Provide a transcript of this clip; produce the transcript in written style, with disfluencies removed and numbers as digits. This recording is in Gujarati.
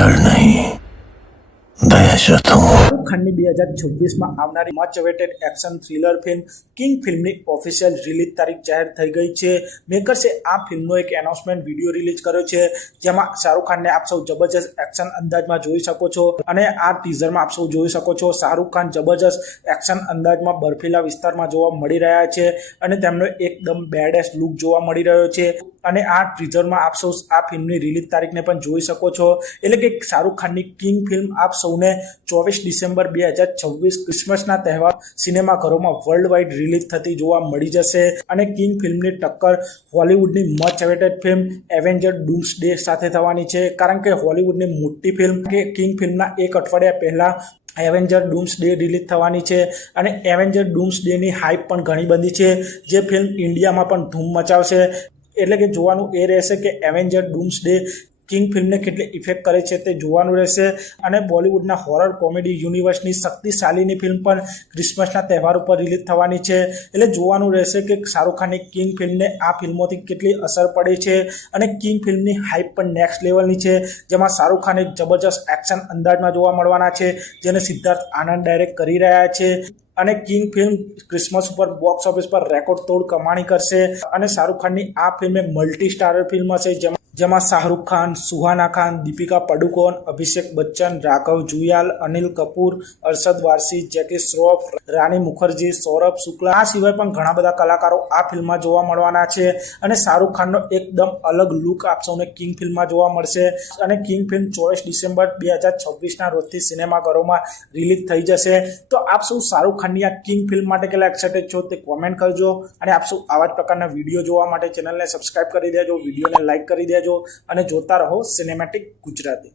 डर नहीं दहशत हूँ। શાહરુખ ખાનની 2026માં આવનારી much awaited action thriller film king ફિલ્મની ઓફિશિયલ રિલીઝ તારીખ જાહેર થઈ ગઈ છે। મેકર્સે આ ફિલ્મનો એક એનાઉન્સમેન્ટ વિડીયો રિલીઝ કર્યો છે, જેમાં શાહરુખ ખાનને આપ સૌ જબરજસ્ત એક્શન અંદાજમાં જોઈ શકો છો અને આ ટીઝરમાં આપ સૌ જોઈ શકો છો શાહરુખ ખાન જબરજસ્ત એક્શન અંદાજમાં બર્ફીલા વિસ્તારમાં જોવા મળી રહ્યા છે અને તેમનો એકદમ બેડેસ લુક જોવા મળી રહ્યો છે। અને આ ટીઝરમાં આપ સૌ આ ફિલ્મની રિલીઝ તારીખને પણ જોઈ શકો છો, એટલે કે શાહરુખ ખાનની કિંગ ફિલ્મ આપ સૌને 24 ડિસેમ્બર 2026 ક્રિસમસના તહેવાર સિનેમાઘરોમાં વર્લ્ડ વાઇડ રિલીઝ થતી જોવા મળી જશે। અને કિંગ ફિલ્મની ટક્કર હોલિવૂડની મચ અવેટેડ ફિલ્મ એવેન્જર ડૂમ્સડે સાથે થવાની છે, કારણ કે હોલિવૂડની મોટી ફિલ્મ કે કિંગ ફિલ્મના એક અઠવાડિયા પહેલાં એવેન્જર ડૂમ્સડે રિલીઝ થવાની છે અને એવેન્જર ડૂમ્સડેની હાઇપ પણ ઘણી બધી છે, જે ફિલ્મ ઇન્ડિયામાં પણ ધૂમ મચાવશે। એટલે કે જોવાનું એ રહેશે કે એવેન્જર ડૂમ્સડે કિંગ ફિલ્મને કેટલી ઇફેક્ટ કરે છે તે જોવાનું રહેશે। અને બોલિવૂડના હોરર કોમેડી યુનિવર્સની શક્તિશાળીની ફિલ્મ પણ ક્રિસમસના તહેવાર ઉપર રિલીઝ થવાની છે, એટલે જોવાનું રહેશે કે શાહરુખ ખાનની કિંગ ફિલ્મને આ ફિલ્મોથી કેટલી અસર પડે છે। અને કિંગ ફિલ્મની હાઇપ પણ નેક્સ્ટ લેવલની છે, જેમાં શાહરુખ ખાન એક જબરજસ્ત એક્શન અંદાજમાં જોવા મળવાના છે, જેને સિદ્ધાર્થ આનંદ ડાયરેક્ટ કરી રહ્યા છે। અને કિંગ ફિલ્મ ક્રિસમસ ઉપર બોક્સ ઓફિસ પર રેકોર્ડ તોડ કમાણી કરશે અને શાહરુખ ખાનની આ ફિલ્મ એક મલ્ટી સ્ટારર ફિલ્મ હશે, જેમાં શાહરુખ ખાન, સુહાના ખાન, દીપિકા પાદુકોણ, અભિષેક બચ્ચન, રાઘવ જુયાલ, અનિલ કપૂર, અરશદ વારસી, જેકી શ્રોફ, રાની મુખર્જી, સૌરભ શુક્લા, આ સિવાય પણ ઘણા બધા કલાકારો આ ફિલ્મમાં જોવા મળવાના છે। અને શાહરુખ ખાનનો એકદમ અલગ લુક આપ સૌને કિંગ ફિલ્મમાં જોવા મળશે અને કિંગ ફિલ્મ 24 ડિસેમ્બર 2026ના રોજથી સિનેમાઘરોમાં રિલીઝ થઈ જશે। તો આપ સૌ શાહરુખ ખાનની આ કિંગ ફિલ્મ માટે કેટલા એક્સાઇટેડ છો તે કોમેન્ટ કરજો અને આપ સૌ આવા જ પ્રકારના વિડીયો જોવા માટે ચેનલને સબસ્ક્રાઇબ કરી દેજો, વિડીયોને લાઇક કરી દેજો અને જોતા રહો સિનેમેટિક ગુજરાતી।